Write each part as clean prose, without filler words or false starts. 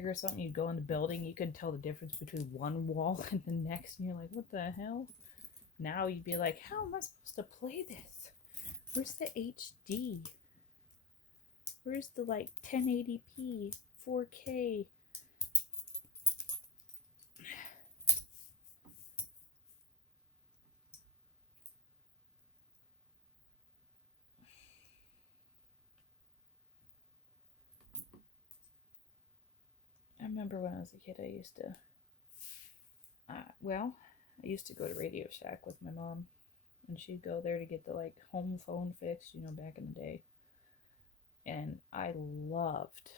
rig or something, you'd go in the building, you couldn't tell the difference between one wall and the next, and you're like, what the hell? Now you'd be like, how am I supposed to play this? Where's the HD? Where's the like 1080p, 4K? I remember when I was a kid, I used to, I used to go to Radio Shack with my mom, and she'd go there to get the like home phone fixed, back in the day. And I loved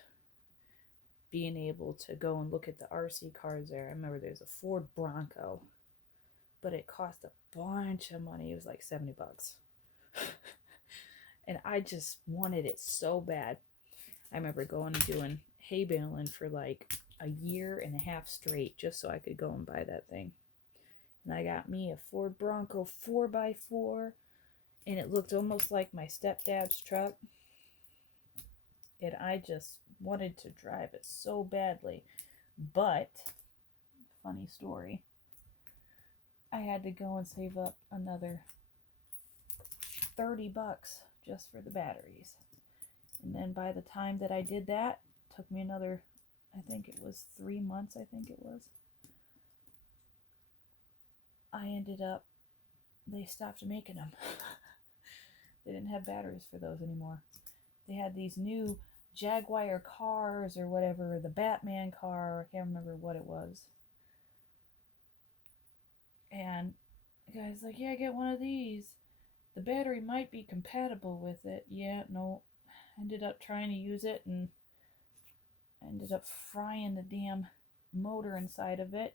being able to go and look at the RC cars there. I remember there's a Ford Bronco, but it cost a bunch of money. It was like $70. And I just wanted it so bad. I remember going and doing hay baling for like a year and a half straight just so I could go and buy that thing. And I got me a Ford Bronco 4x4, and it looked almost like my stepdad's truck. And I just wanted to drive it so badly. But, funny story, I had to go and save up another $30 just for the batteries. And then by the time that I did that, it took me another, I think it was 3 months, I ended up, they stopped making them. They didn't have batteries for those anymore. They had these new Jaguar cars or whatever, the Batman car, I can't remember what it was. And the guy's like, yeah, get one of these. The battery might be compatible with it. Yeah, no. Ended up trying to use it and ended up frying the damn motor inside of it.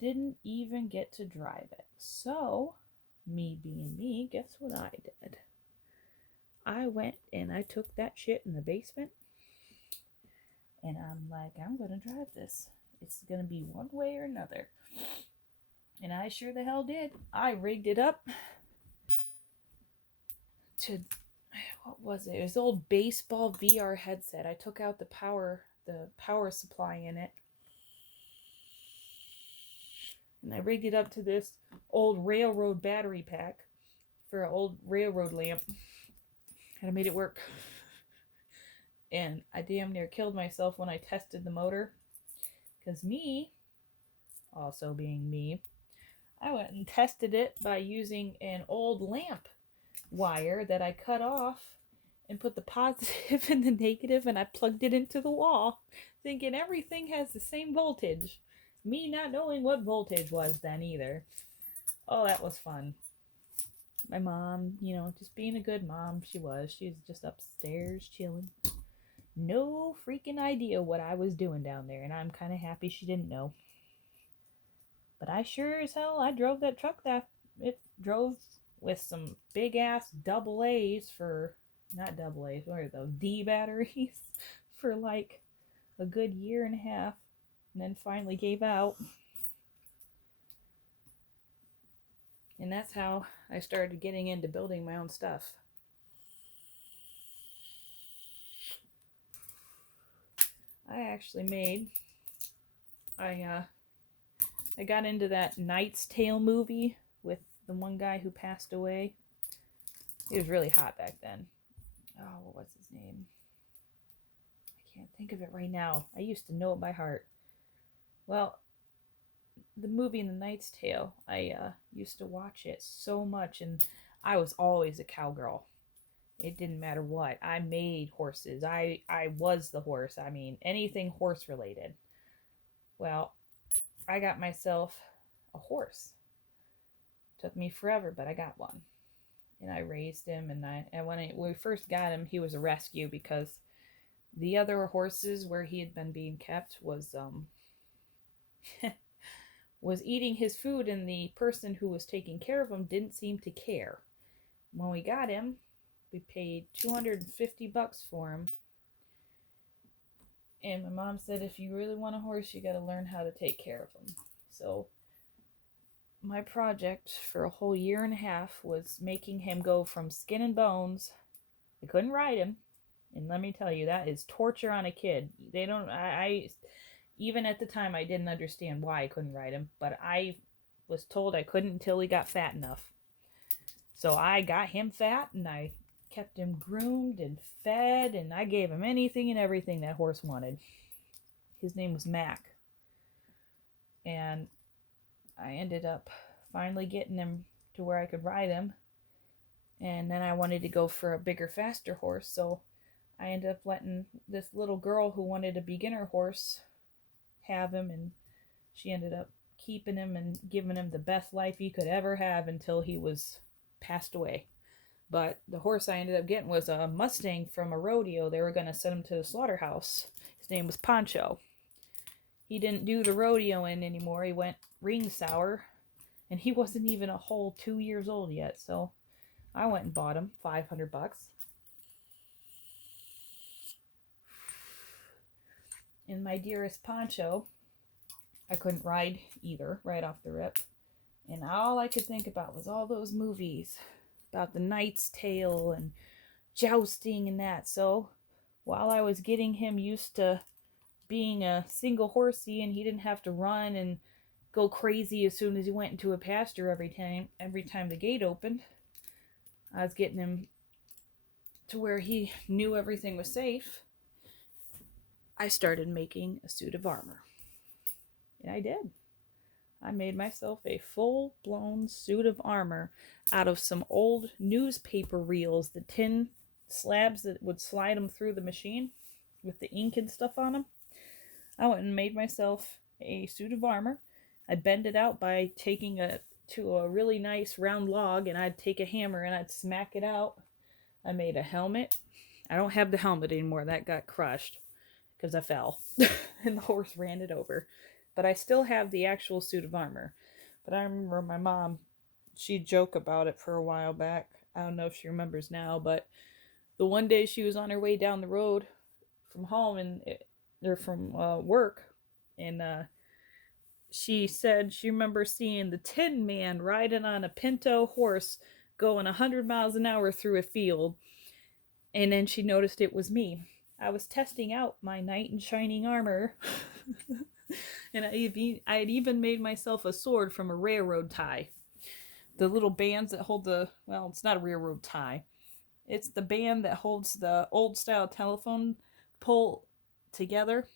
Didn't even get to drive it. So, me being me, guess what I did? I went and I took that shit in the basement, and I'm like, I'm gonna drive this. It's gonna be one way or another. And I sure the hell did. I rigged it up to, what was it? It was the old baseball VR headset. I took out the power supply in it, and I rigged it up to this old railroad battery pack for an old railroad lamp. And I made it work. And I damn near killed myself when I tested the motor. Because me, also being me, I went and tested it by using an old lamp wire that I cut off and put the positive and the negative, and I plugged it into the wall, thinking everything has the same voltage. Me not knowing what voltage was then either. Oh, that was fun. My mom, just being a good mom, she was just upstairs chilling. No freaking idea what I was doing down there, and I'm kind of happy she didn't know. But I sure as hell, I drove that truck it drove with some big ass AA for, not AA's, what are those, D batteries for like a good year and a half, and then finally gave out. And that's how I started getting into building my own stuff. I actually I got into that Knight's Tale movie with the one guy who passed away. He was really hot back then. Oh, what was his name? I can't think of it right now. I used to know it by heart. Well, the movie The Knight's Tale, I used to watch it so much, and I was always a cowgirl. It didn't matter what. I made horses. I was the horse. I mean, anything horse related. Well, I got myself a horse. Took me forever, but I got one. And I raised him, and when we first got him, he was a rescue because the other horses where he had been being kept was was eating his food, and the person who was taking care of him didn't seem to care. When we got him, we paid $250 for him. And my mom said, if you really want a horse, you got to learn how to take care of him. So my project for a whole year and a half was making him go from skin and bones. I couldn't ride him. And let me tell you, that is torture on a kid. They don't, even at the time, I didn't understand why I couldn't ride him, but I was told I couldn't until he got fat enough. So I got him fat, and I kept him groomed and fed, and I gave him anything and everything that horse wanted. His name was Mac. And I ended up finally getting him to where I could ride him. And then I wanted to go for a bigger, faster horse, so I ended up letting this little girl who wanted a beginner horse have him, and she ended up keeping him and giving him the best life he could ever have until he was passed away. But the horse I ended up getting was a Mustang from a rodeo. They were going to send him to the slaughterhouse. His name was Poncho. He didn't do the rodeoing anymore. He went ring sour, and he wasn't even a whole 2 years old yet, so I went and bought him, $500. And my dearest Poncho, I couldn't ride either, right off the rip. And all I could think about was all those movies about the Knight's Tale and jousting and that. So while I was getting him used to being a single horsey and he didn't have to run and go crazy as soon as he went into a pasture every time the gate opened, I was getting him to where he knew everything was safe. I started making a suit of armor. And I did. I made myself a full-blown suit of armor out of some old newspaper reels, the tin slabs that would slide them through the machine with the ink and stuff on them. I went and made myself a suit of armor. I bend it out by taking it to a really nice round log, and I'd take a hammer and I'd smack it out. I made a helmet. I don't have the helmet anymore. That got crushed because I fell and the horse ran it over. But I still have the actual suit of armor. But I remember my mom, she'd joke about it for a while back. I don't know if she remembers now, but the one day she was on her way down the road from home or from work, and she said she remembers seeing the Tin Man riding on a pinto horse going 100 miles an hour through a field. And then she noticed it was me. I was testing out my knight in shining armor. And I had even made myself a sword from a railroad tie. The little bands that hold well, it's not a railroad tie. It's the band that holds the old style telephone pole together.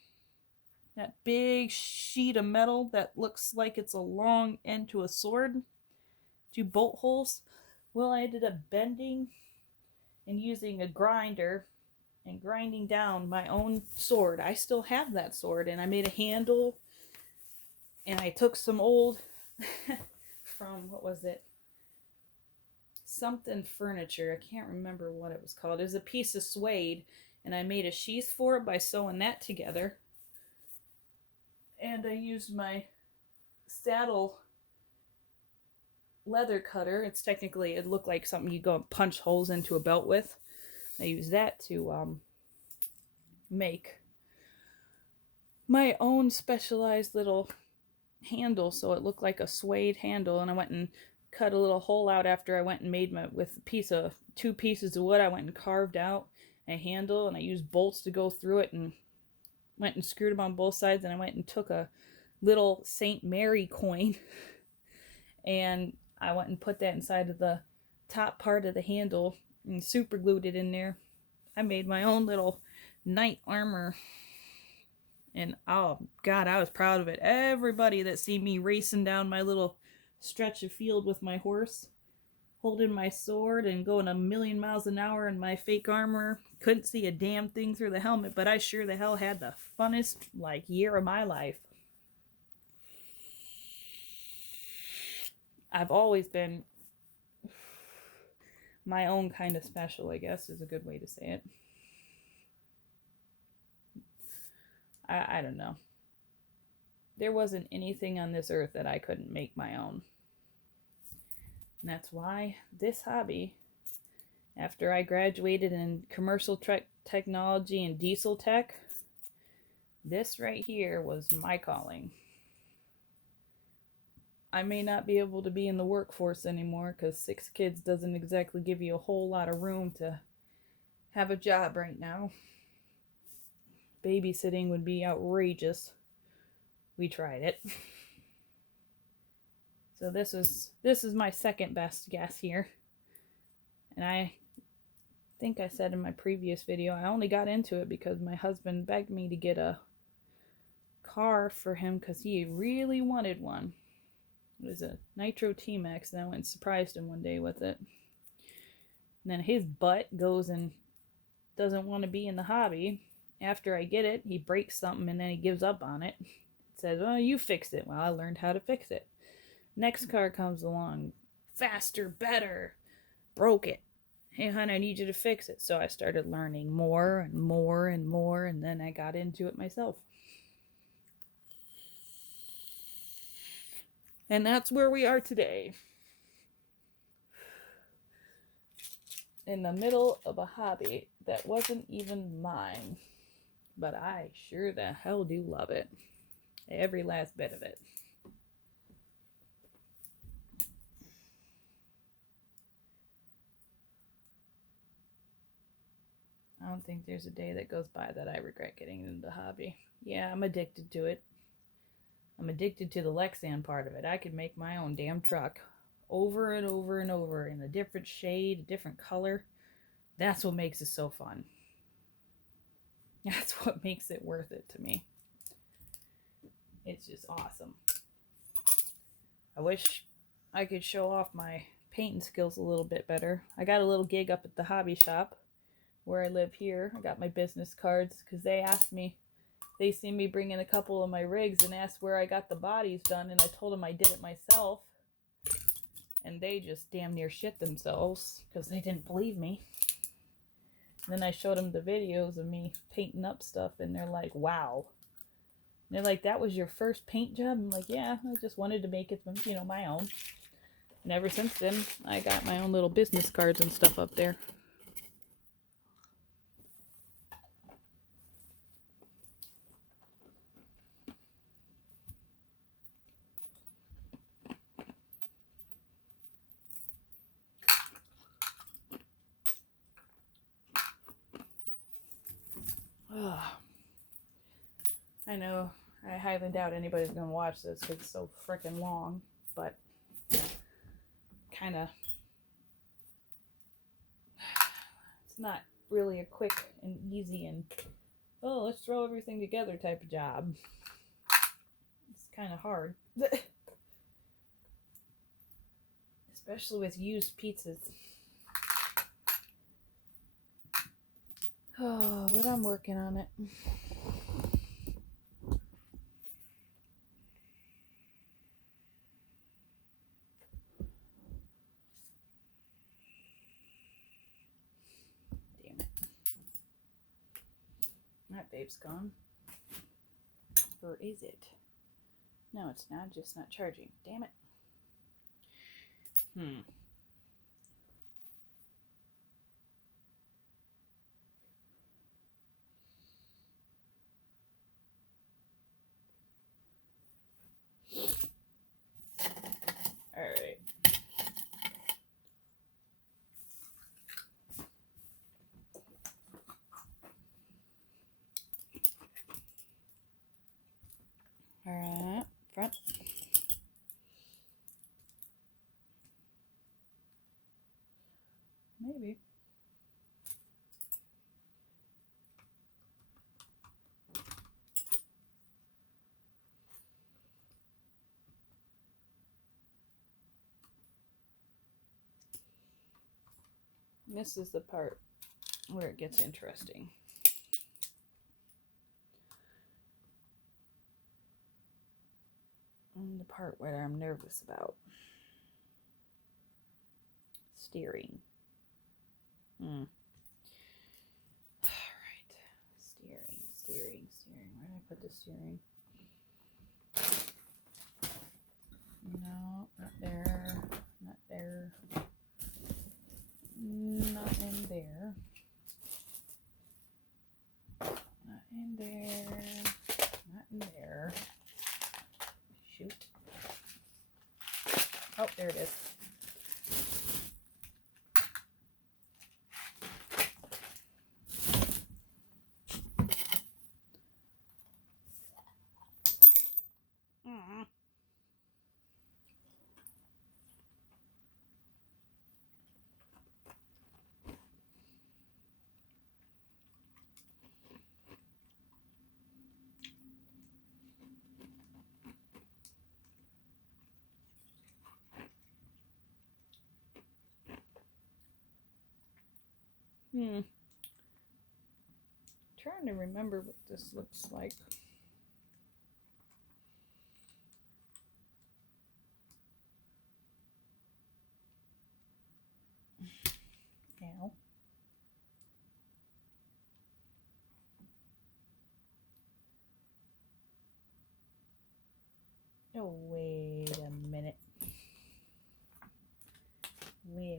That big sheet of metal that looks like it's a long end to a sword. 2 bolt holes. Well, I ended up bending and using a grinder and grinding down my own sword. I still have that sword, and I made a handle, and I took some old from, what was it? Something furniture. I can't remember what it was called. It was a piece of suede, and I made a sheath for it by sewing that together. And I used my saddle leather cutter. It looked like something you go and punch holes into a belt with. I used that to make my own specialized little handle, so it looked like a suede handle. And I went and cut a little hole out after I went and made with 2 pieces of wood. I went and carved out a handle, and I used bolts to go through it, and went and screwed them on both sides. And I went and took a little St. Mary coin and I went and put that inside of the top part of the handle and super glued it in there. I made my own little knight armor, and oh god, I was proud of it. Everybody that seen me racing down my little stretch of field with my horse, holding my sword and going a million miles an hour in my fake armor, couldn't see a damn thing through the helmet, but I sure the hell had the funnest year of my life. I've always been my own kind of special, I guess is a good way to say it. I don't know. There wasn't anything on this earth that I couldn't make my own. And that's why this hobby, after I graduated in commercial technology and diesel tech, this right here was my calling. I may not be able to be in the workforce anymore because 6 kids doesn't exactly give you a whole lot of room to have a job right now. Babysitting would be outrageous. We tried it. So this is my second best guess here. And I think I said in my previous video, I only got into it because my husband begged me to get a car for him because he really wanted one. It was a Nitro Tmaxx, and I went and surprised him one day with it. And then his butt goes and doesn't want to be in the hobby. After I get it, he breaks something and then he gives up on it. Says, well, you fixed it. Well, I learned how to fix it. Next car comes along. Faster, better. Broke it. Hey, hon, I need you to fix it. So I started learning more and more and more, and then I got into it myself. And that's where we are today. In the middle of a hobby that wasn't even mine. But I sure the hell do love it. Every last bit of it. I don't think there's a day that goes by that I regret getting into the hobby. Yeah, I'm addicted to it. I'm addicted to the Lexan part of it. I could make my own damn truck over and over and over in a different shade, a different color. That's what makes it so fun. That's what makes it worth it to me. It's just awesome. I wish I could show off my painting skills a little bit better. I got a little gig up at the hobby shop where I live here. I got my business cards because they asked me, they seen me bring in a couple of my rigs and asked where I got the bodies done, and I told them I did it myself. And they just damn near shit themselves because they didn't believe me. And then I showed them the videos of me painting up stuff, and they're like, wow. And they're like, that was your first paint job? I'm like, yeah, I just wanted to make it, you know, my own. And ever since then, I got my own little business cards and stuff up there. Oh, I know I highly doubt anybody's going to watch this because it's so freaking long, but kind of, it's not really a quick and easy and, oh, let's throw everything together type of job. It's kind of hard. Especially with used pizzas. Oh, but I'm working on it. Damn it. That babe's gone. Or is it? No, it's not. Just not charging. Damn it. Alright. Alright, front. Maybe. This is the part where it gets interesting. And the part where I'm nervous about. Steering. Alright. Steering. Where did I put the steering? No, not there. Not there. Not in there. Not in there. Not in there. Shoot. Oh, there it is. Trying to remember what this looks like. Ow. Oh, wait a minute. Wait.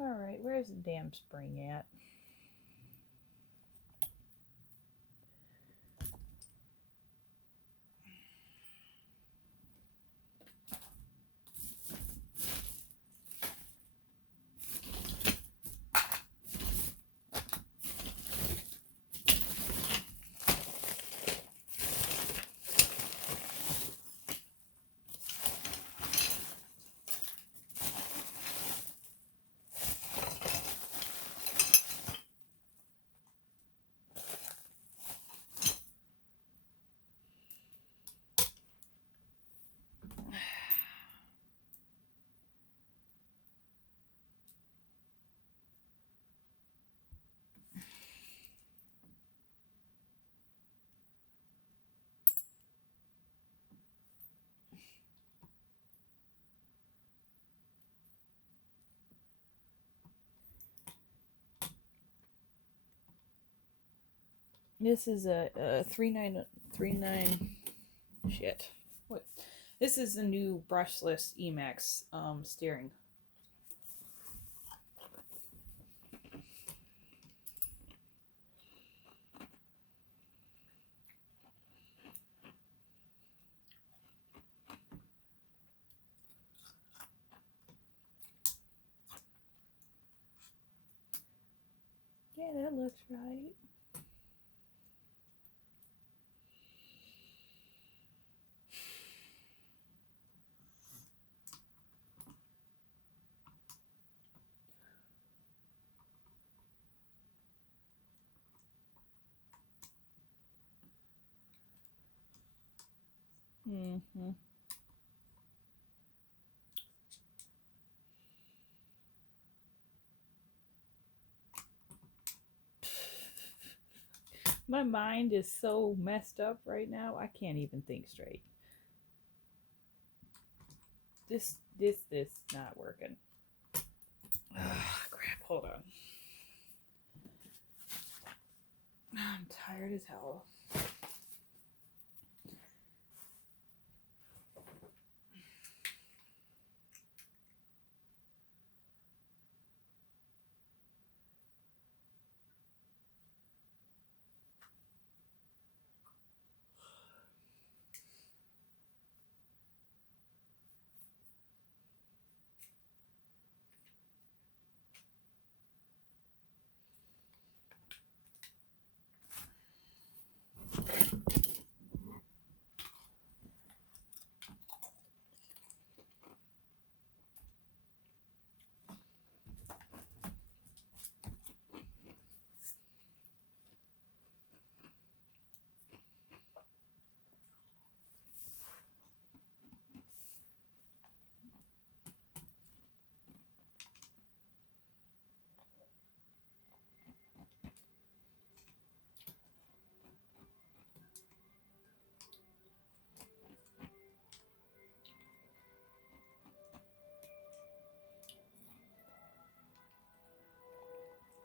Alright, where's the damn spring at? This is a 3939 shit. What? This is the new brushless Emax steering. Yeah, that looks right. Mm-hmm. My mind is so messed up right now, I can't even think straight. This not working. Ah, crap, hold on. I'm tired as hell.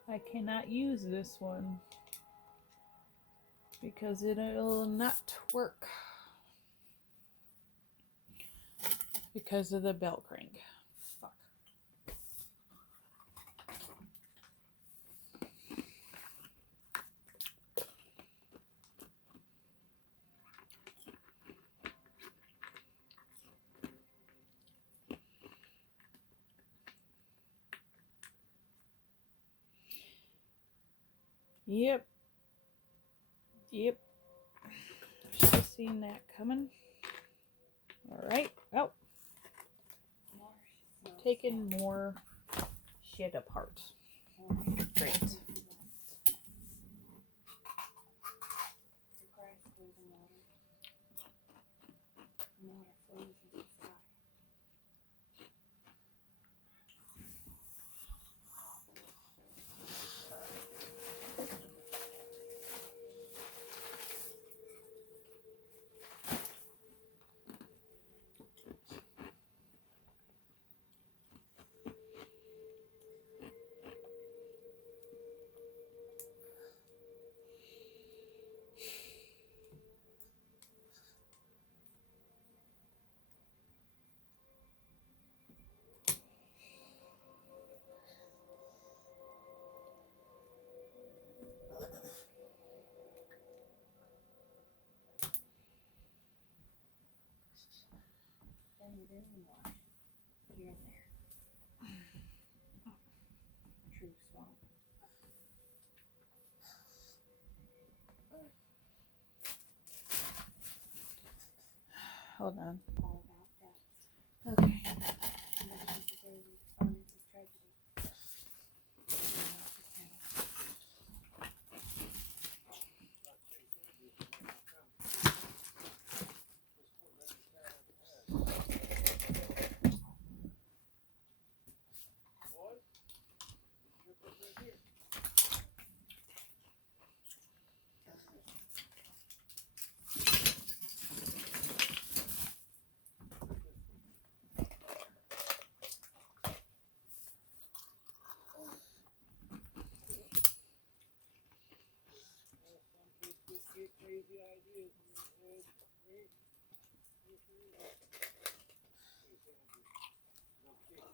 I cannot use this one because it'll not work because of the bell crank. Fuck. Yep. Should have seen that coming. Alright. Oh. Taking more shit apart. Great. Here and there. True swamp. Hold on. All about that. Okay. Unnecessarily experiences tragedy. Crazy ideas in their head. I guess that should be something else.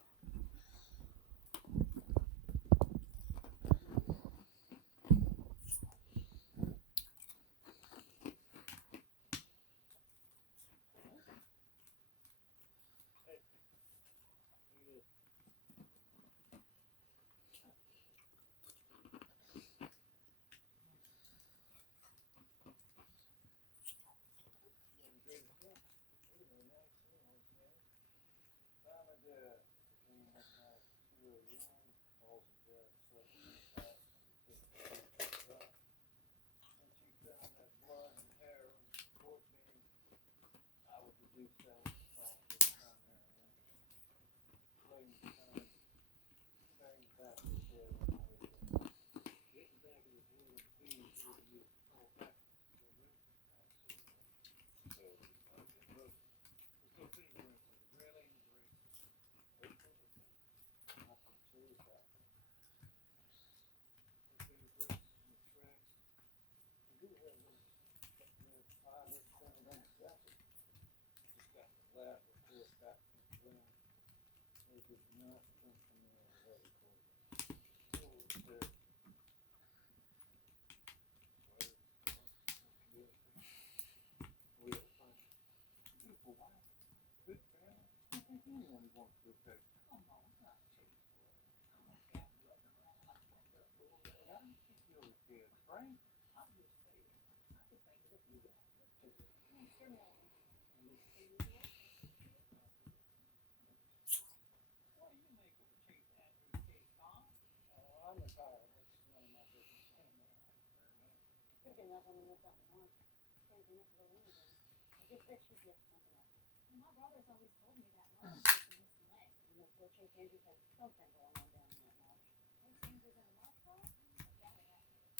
My brother's always told me that marsh is in his leg. You know, poor Chase Andrews has something going on down in that marsh. Chase Andrews in the marsh pile? I doubt it actually.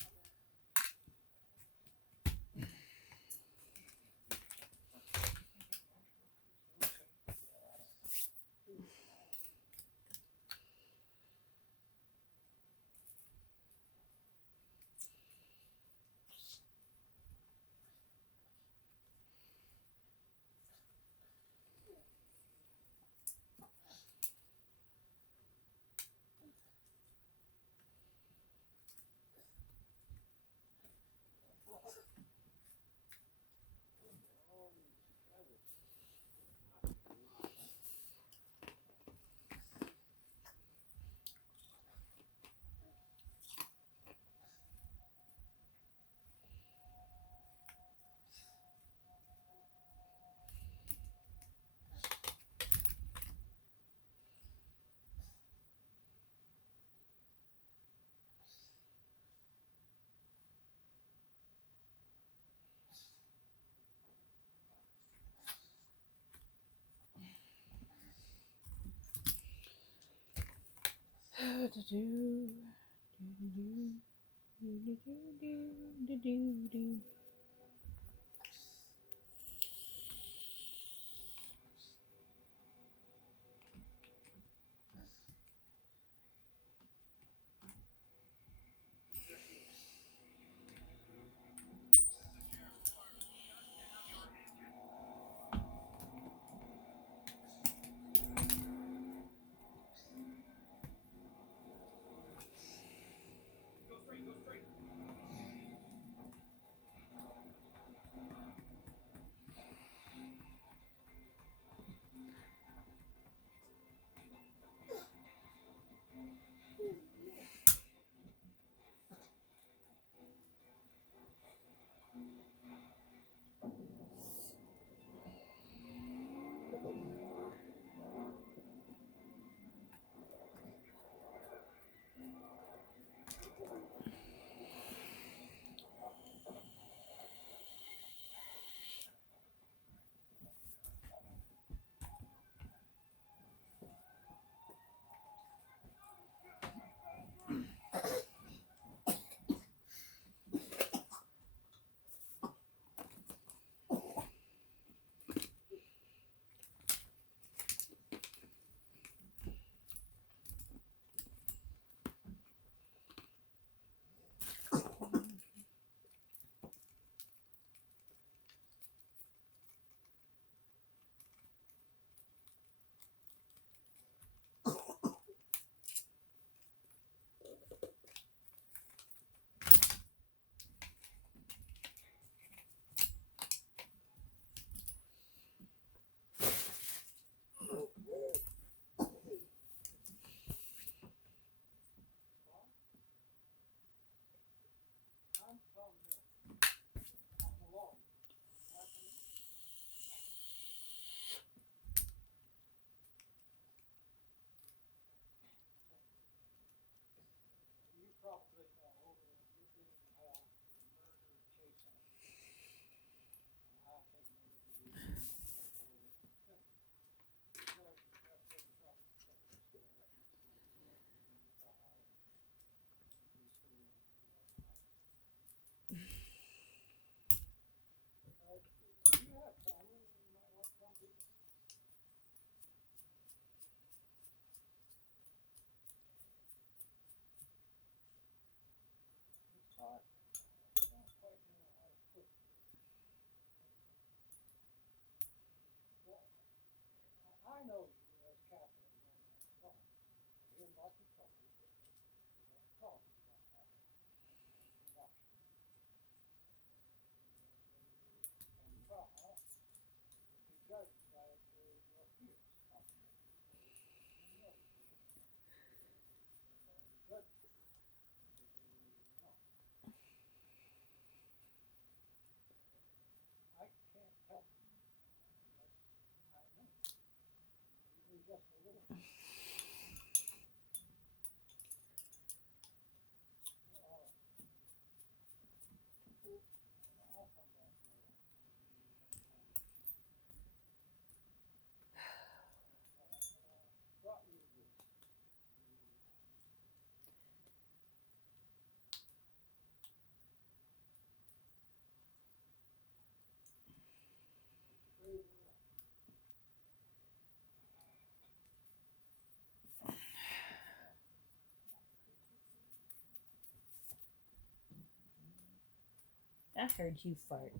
I heard you fart.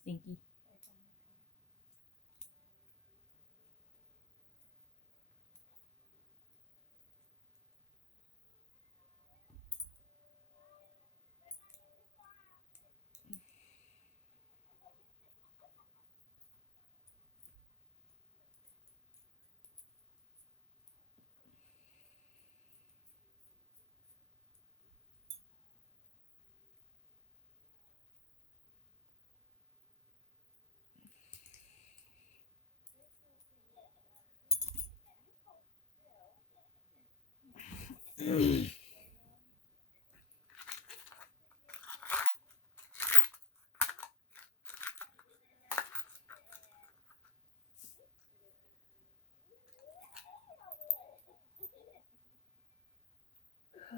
Stinky. How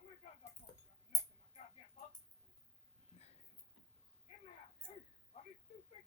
many times I told you I can nest in my goddamn bucket? Get me out. Are you stupid?